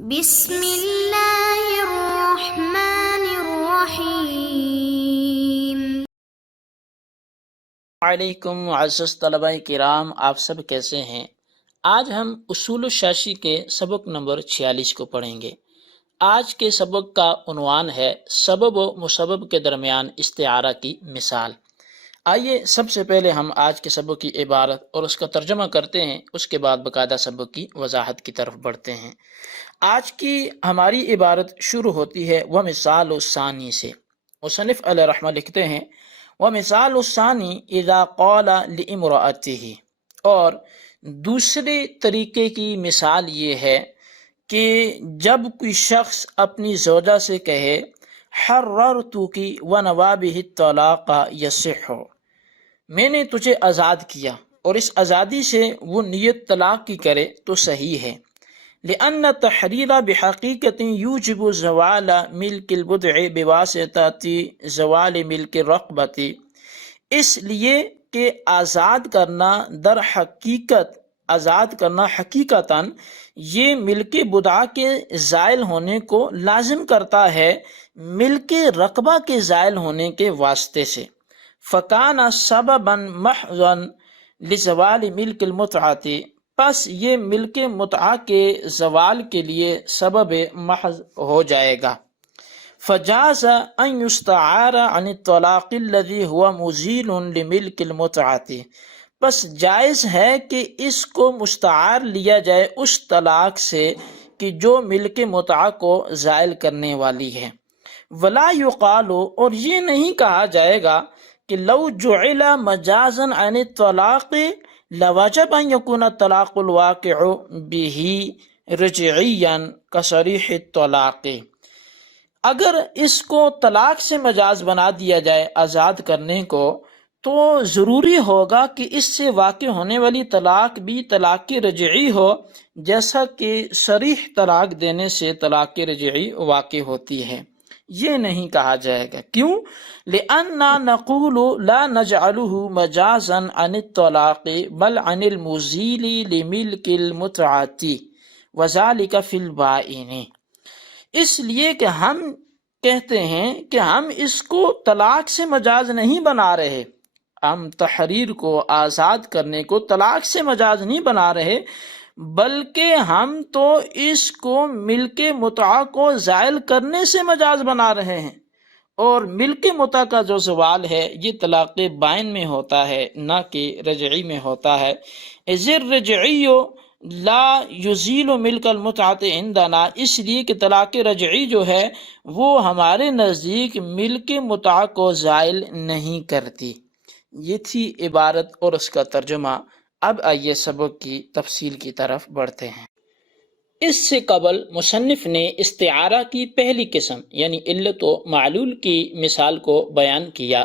بسم اللہ الرحمن الرحیم۔ علیکم معزز طلبہ کرام، آپ سب کیسے ہیں؟ آج ہم اصول الشاشی کے سبق نمبر 46 کو پڑھیں گے۔ آج کے سبق کا عنوان ہے سبب و مسبب کے درمیان استعارہ کی مثال۔ آئیے سب سے پہلے ہم آج کے سبق کی عبارت اور اس کا ترجمہ کرتے ہیں، اس کے بعد باقاعدہ سبق کی وضاحت کی طرف بڑھتے ہیں۔ آج کی ہماری عبارت شروع ہوتی ہے وَمِثَالُ الثَّانِي سے۔ مصنف علیہ رحمہ لکھتے ہیں وَمِثَالُ الثَّانِي اِذَا قَالَ لِإِمْرَأَتِهِ، اور دوسرے طریقے کی مثال یہ ہے کہ جب کوئی شخص اپنی زوجہ سے کہے حررتُكِ وَنَوَابِهِ الطَّلَاقَ يَصِحُّ، میں نے تجھے آزاد کیا، اور اس آزادی سے وہ نیت طلاق کی کرے تو صحیح ہے۔ لأن التحرير بحقيقة يوجب زوال ملك البضع بواسطة زوال ملك الرقبة، اس لیے کہ آزاد کرنا حقیقتاً یہ ملک بضع کے زائل ہونے کو لازم کرتا ہے ملک رقبہ کے زائل ہونے کے واسطے سے۔ فکان سببا محضا لزوال ملک المتعۃ، پس یہ ملک متعہ کے زوال کے لیے سبب محض ہو جائے گا۔ فجاز ان یستعار عن الطلاق الذي هو مزیل لملک المتعۃ، پس جائز ہے کہ اس کو مستعار لیا جائے اس طلاق سے کہ جو ملک متعہ کو زائل کرنے والی ہے۔ ولا یقال، اور یہ نہیں کہا جائے گا کہ لو جعل مجازا عن الطلاق لوجب ان يكون الطلاق الواقع به رجعيا كصريح الطلاق، اگر اس کو طلاق سے مجاز بنا دیا جائے آزاد کرنے کو تو ضروری ہوگا کہ اس سے واقع ہونے والی طلاق بھی طلاق رجعی ہو، جیسا کہ صریح طلاق دینے سے طلاق رجعی واقع ہوتی ہے۔ یہ نہیں کہا جائے گا، کیوں؟ لأننا نقول لا نجعله مجازا عن الطلاق بل عن المزيل لملك المتعة وذلك في البائن، اس لیے کہ ہم کہتے ہیں کہ ہم اس کو طلاق سے مجاز نہیں بنا رہے، ہم تحریر کو آزاد کرنے کو طلاق سے مجاز نہیں بنا رہے، بلکہ ہم تو اس کو ملک متعہ کو زائل کرنے سے مجاز بنا رہے ہیں، اور ملک متعہ کا جو زوال ہے یہ طلاق بائن میں ہوتا ہے نہ کہ رجعی میں ہوتا ہے۔ اذ الرجعی لا یزیل ملک المتعۃ عندنا، اس لیے کہ طلاق رجعی جو ہے وہ ہمارے نزدیک ملک متعہ کو زائل نہیں کرتی۔ یہ تھی عبارت اور اس کا ترجمہ۔ اب آئیے سبق کی تفصیل کی طرف بڑھتے ہیں۔ اس سے قبل مصنف نے استعارہ کی پہلی قسم یعنی علت و معلول کی مثال کو بیان کیا،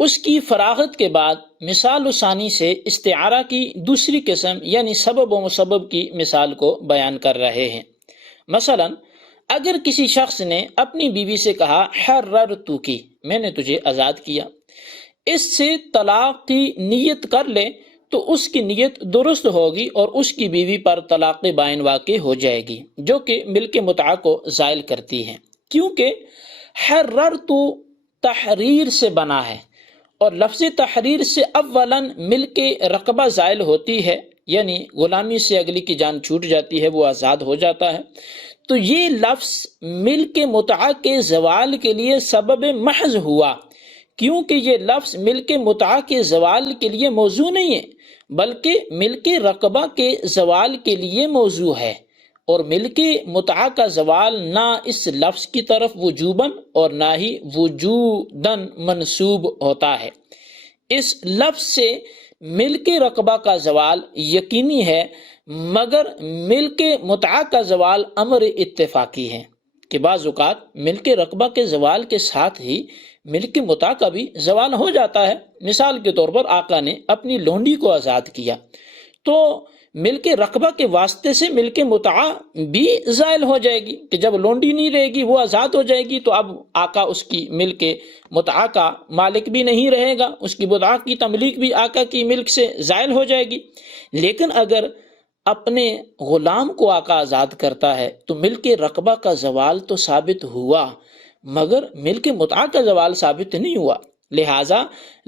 اس کی فراغت کے بعد مثال ثانی سے استعارہ کی دوسری قسم یعنی سبب و مسبب کی مثال کو بیان کر رہے ہیں۔ مثلا اگر کسی شخص نے اپنی بیوی سے کہا حررتک، میں نے تجھے آزاد کیا، اس سے طلاق کی نیت کر لے تو اس کی نیت درست ہوگی اور اس کی بیوی پر طلاق بائن واقع ہو جائے گی، جو کہ ملک متعہ کو زائل کرتی ہے، کیونکہ حررت تحریر سے بنا ہے، اور لفظ تحریر سے اولاً ملک رقبہ زائل ہوتی ہے، یعنی غلامی سے اگلی کی جان چھوٹ جاتی ہے، وہ آزاد ہو جاتا ہے، تو یہ لفظ ملک متعہ کے زوال کے لیے سبب محض ہوا، کیونکہ یہ لفظ ملک متعہ کے زوال کے لیے موضوع نہیں ہے بلکہ ملک رقبہ کے زوال کے لیے موضوع ہے، اور ملک متعہ کا زوال نہ اس لفظ کی طرف وجوباً اور نہ ہی وجوداً منسوب ہوتا ہے۔ اس لفظ سے ملک رقبہ کا زوال یقینی ہے، مگر ملک متعہ کا زوال امر اتفاقی ہے کہ بعض اوقات ملک رقبہ کے زوال کے ساتھ ہی ملک متعہ کا بھی زوال ہو جاتا ہے۔ مثال کے طور پر آقا نے اپنی لونڈی کو آزاد کیا تو ملک رقبہ کے واسطے سے ملک متعہ بھی زائل ہو جائے گی کہ جب لونڈی نہیں رہے گی وہ آزاد ہو جائے گی، تو اب آقا اس کی ملک متعہ کا مالک بھی نہیں رہے گا، اس کی متعہ کی تملیک بھی آقا کی ملک سے زائل ہو جائے گی۔ لیکن اگر اپنے غلام کو آقا آزاد کرتا ہے تو ملک رقبہ کا زوال تو ثابت ہوا، مگر ملک متعہ کا زوال ثابت نہیں ہوا۔ لہٰذا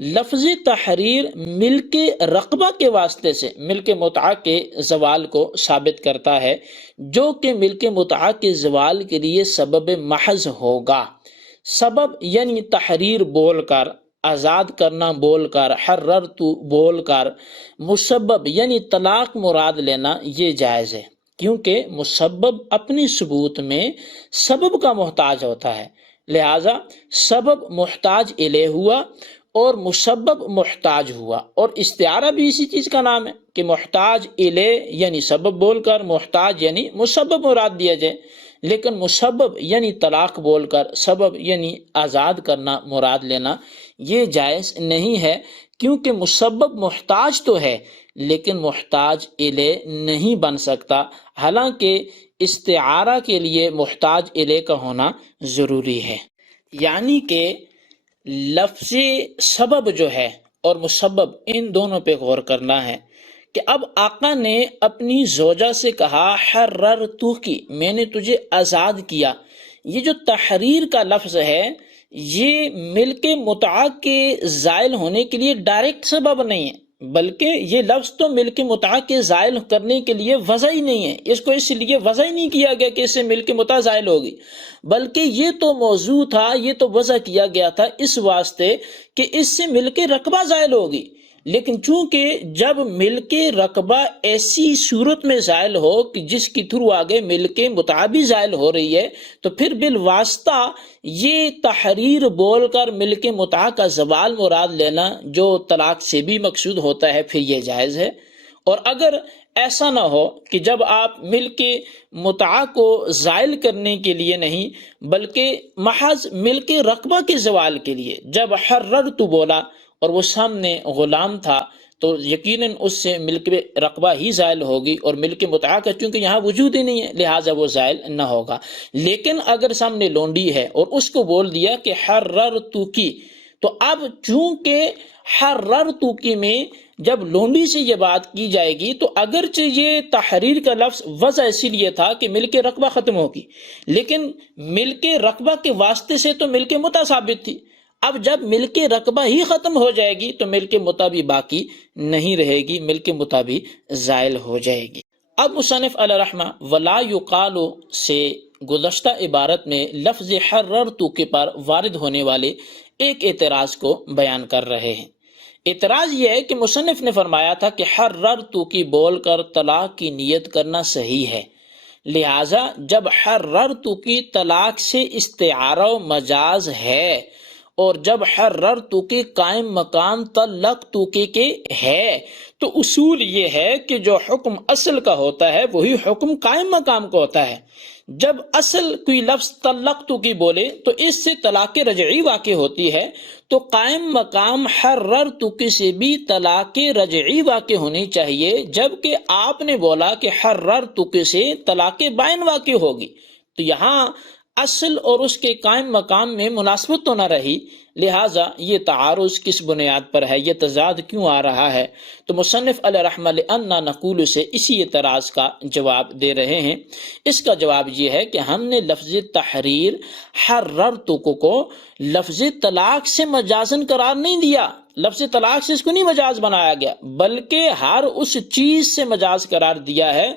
لفظ تحریر ملک رقبہ کے واسطے سے ملک متعہ کے زوال کو ثابت کرتا ہے، جو کہ ملک متعہ کے زوال کے لیے سبب محض ہوگا۔ سبب یعنی تحریر بول کر، آزاد کرنا بول کر، حررت بول کر، مسبب یعنی طلاق مراد لینا یہ جائز ہے، کیونکہ مسبب اپنی ثبوت میں سبب کا محتاج ہوتا ہے، لہذا سبب محتاج الیہ ہوا اور مسبب محتاج ہوا۔ اور استعارہ بھی اسی چیز کا نام ہے کہ محتاج الیہ یعنی سبب بول کر، محتاج یعنی مسبب مراد دیا جائے، لیکن مسبب یعنی طلاق بول کر، سبب یعنی آزاد کرنا مراد لینا یہ جائز نہیں ہے، کیونکہ مسبب محتاج تو ہے لیکن محتاج الیہ نہیں بن سکتا، حالانکہ استعارہ کے لیے محتاج الیہ کا ہونا ضروری ہے۔ یعنی کہ لفظ سبب جو ہے اور مسبب ان دونوں پہ غور کرنا ہے کہ اب آقا نے اپنی زوجہ سے کہا حررتکی، میں نے تجھے آزاد کیا۔ یہ جو تحریر کا لفظ ہے یہ ملک متعہ کے زائل ہونے کے لیے ڈائریکٹ سبب نہیں ہے، بلکہ یہ لفظ تو ملک متعہ کے زائل کرنے کے لیے وضع ہی نہیں ہے، اس کو اس لیے وضع ہی نہیں کیا گیا کہ اس سے ملک متعہ زائل ہوگی، بلکہ یہ تو موضوع تھا، یہ تو وضع کیا گیا تھا اس واسطے کہ اس سے ملک رقبہ زائل ہوگی۔ لیکن چونکہ جب ملک رقبہ ایسی صورت میں زائل ہو کہ جس کی تھرو آگے ملک متعہ بھی زائل ہو رہی ہے، تو پھر بالواسطہ یہ تحریر بول کر ملک متعہ کا زوال مراد لینا جو طلاق سے بھی مقصود ہوتا ہے پھر یہ جائز ہے۔ اور اگر ایسا نہ ہو کہ جب آپ ملک متعہ کو زائل کرنے کے لیے نہیں بلکہ محض ملک رقبہ کے زوال کے لیے جب حررت بولا اور وہ سامنے غلام تھا تو یقیناً اس سے ملک رقبہ ہی زائل ہوگی، اور ملک متعہ کا چونکہ یہاں وجود ہی نہیں ہے لہٰذا وہ زائل نہ ہوگا۔ لیکن اگر سامنے لونڈی ہے اور اس کو بول دیا کہ حررتکی، تو اب چونکہ حررتکی میں جب لونڈی سے یہ بات کی جائے گی تو اگرچہ یہ تحریر کا لفظ وضع اسی لیے تھا کہ ملک رقبہ ختم ہوگی، لیکن ملک رقبہ کے واسطے سے تو ملک متعہ ثابت تھی۔ اب جب ملک رقبہ ہی ختم ہو جائے گی تو ملک متعہ بھی باقی نہیں رہے گی، ملک متعہ بھی زائل ہو جائے گی۔ اب مصنف علیہ رحمہ ولا یقال سے گزشتہ عبارت میں لفظ حررتکی پر وارد ہونے والے ایک اعتراض کو بیان کر رہے ہیں۔ اعتراض یہ ہے کہ مصنف نے فرمایا تھا کہ حررتکی بول کر طلاق کی نیت کرنا صحیح ہے، لہٰذا جب حررتکی طلاق سے استعارہ و مجاز ہے اور جب حررتکی قائم مقام طلقتکی کے ہے تو اصول یہ ہے کہ جو حکم اصل کا ہوتا ہے وہی حکم قائم مقام کا ہوتا ہے۔ جب اصل کوئی لفظ طلقتکی بولے تو اس سے طلاق رجعی واقع ہوتی ہے، تو قائم مقام حررتکی سے بھی طلاق رجعی واقع ہونی چاہیے، جبکہ آپ نے بولا کہ حررتکی سے طلاق بائن واقع ہوگی، تو یہاں اصل اور اس کے قائم مقام میں مناسبت تو نہ رہی، لہٰذا یہ تعارض کس بنیاد پر ہے، یہ تضاد کیوں آ رہا ہے؟ تو مصنف علیہ رحمہ لأننا نقول سے اسی اعتراض کا جواب دے رہے ہیں۔ اس کا جواب یہ ہے کہ ہم نے لفظ تحریر حررتکی کو لفظ طلاق سے مجازن قرار نہیں دیا، لفظ طلاق سے اس کو نہیں مجاز بنایا گیا، بلکہ ہر اس چیز سے مجاز قرار دیا ہے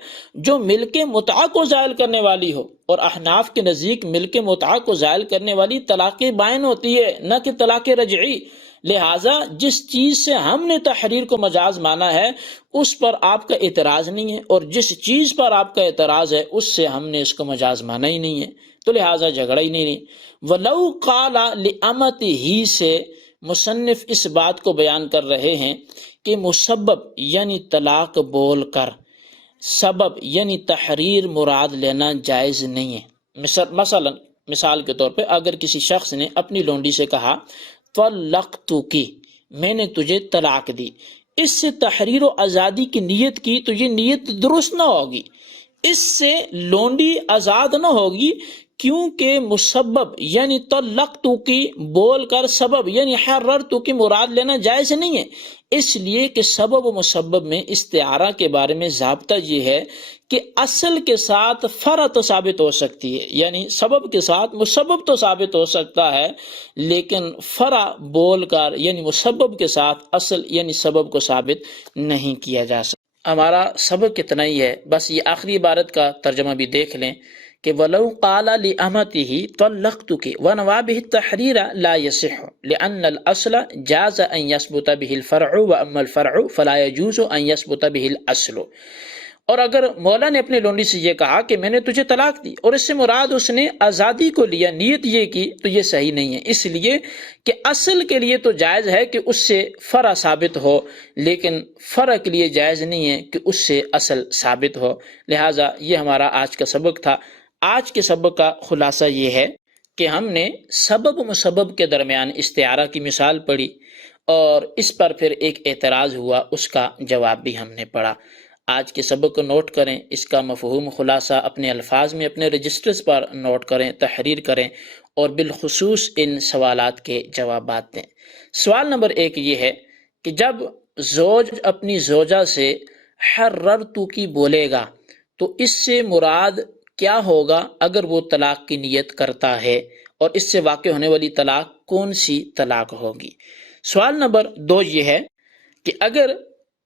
جو ملک متعہ کو زائل کرنے والی ہو، اور احناف کے نزدیک ملک متعہ کو زائل کرنے والی طلاق بائن ہوتی ہے نہ کہ طلاق رجعی۔ لہٰذا جس چیز سے ہم نے تحریر کو مجاز مانا ہے اس پر آپ کا اعتراض نہیں ہے، اور جس چیز پر آپ کا اعتراض ہے اس سے ہم نے اس کو مجاز مانا ہی نہیں ہے، تو لہٰذا جھگڑا ہی نہیں۔ وَلَوْ قَالَ لِأَمَتِهِ سے مصنف اس بات کو بیان کر رہے ہیں کہ مسبب یعنی طلاق بول کر سبب یعنی تحریر مراد لینا جائز نہیں ہے۔ مثال کے طور پہ اگر کسی شخص نے اپنی لونڈی سے کہا طلقتکی، میں نے تجھے طلاق دی، اس سے تحریر و آزادی کی نیت کی تو یہ نیت درست نہ ہوگی، اس سے لونڈی آزاد نہ ہوگی، کیونکہ مسبب یعنی طلقتو کی بول کر سبب یعنی حررتو کی مراد لینا جائز نہیں ہے، اس لیے کہ سبب و مسبب میں استعارہ کے بارے میں ضابطہ یہ ہے کہ اصل کے ساتھ فرع تو ثابت ہو سکتی ہے، یعنی سبب کے ساتھ مسبب تو ثابت ہو سکتا ہے، لیکن فرع بول کر یعنی مسبب کے ساتھ اصل یعنی سبب کو ثابت نہیں کیا جا سکتا۔ ہمارا سبق اتنا ہی ہے، بس یہ آخری عبارت کا ترجمہ بھی دیکھ لیں کہ وَلَوْ قَالَ لِأَمَتِهِ طَلَّقْتُكِ وَنَوَى التَّحْرِيرَ لَا يَصِحُّ لِأَنَّ الْأَصْلَ جَازَ أَن يَثْبُتَ بِهِ الْفَرْعُ وَأَمَّا الْفَرْعُ فَلَا يَجُوزُ أَن يَثْبُتَ بِهِ الْأَصْلُ۔ اور اگر مولا نے اپنے لونڈی سے یہ کہا کہ میں نے تجھے طلاق دی اور اس سے مراد اس نے آزادی کو لیا، نیت یہ کی، تو یہ صحیح نہیں ہے، اس لیے کہ اصل کے لیے تو جائز ہے کہ اس سے فرع ثابت ہو، لیکن فرع کے لیے جائز نہیں ہے کہ اس سے اصل ثابت ہو۔ لہٰذا یہ ہمارا آج کا سبق تھا۔ آج کے سبق کا خلاصہ یہ ہے کہ ہم نے سبب و مسبب کے درمیان استعارہ کی مثال پڑھی اور اس پر پھر ایک اعتراض ہوا، اس کا جواب بھی ہم نے پڑھا۔ آج کے سبق کو نوٹ کریں، اس کا مفہوم خلاصہ اپنے الفاظ میں اپنے رجسٹرز پر نوٹ کریں، تحریر کریں اور بالخصوص ان سوالات کے جوابات دیں۔ سوال نمبر 1 یہ ہے کہ جب زوج اپنی زوجہ سے حررتو کی بولے گا تو اس سے مراد کیا ہوگا اگر وہ طلاق کی نیت کرتا ہے، اور اس سے واقع ہونے والی طلاق کون سی طلاق ہوگی؟ سوال نمبر 2 یہ ہے کہ اگر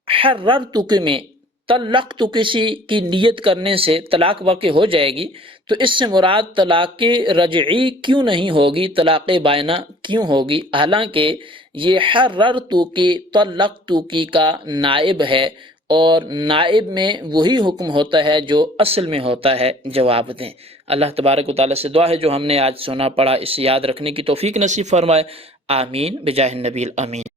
حررتو میں طلقت کسی کی نیت کرنے سے طلاق واقع ہو جائے گی تو اس سے مراد طلاق رجعی کیوں نہیں ہوگی، طلاق بائنہ کیوں ہوگی، حالانکہ یہ حررتو کی طلقت کی کا نائب ہے اور نائب میں وہی حکم ہوتا ہے جو اصل میں ہوتا ہے؟ جواب دیں۔ اللہ تبارک و تعالیٰ سے دعا ہے جو ہم نے آج سنا پڑھا اسے یاد رکھنے کی توفیق نصیب فرمائے، آمین بجاہ النبی الامین۔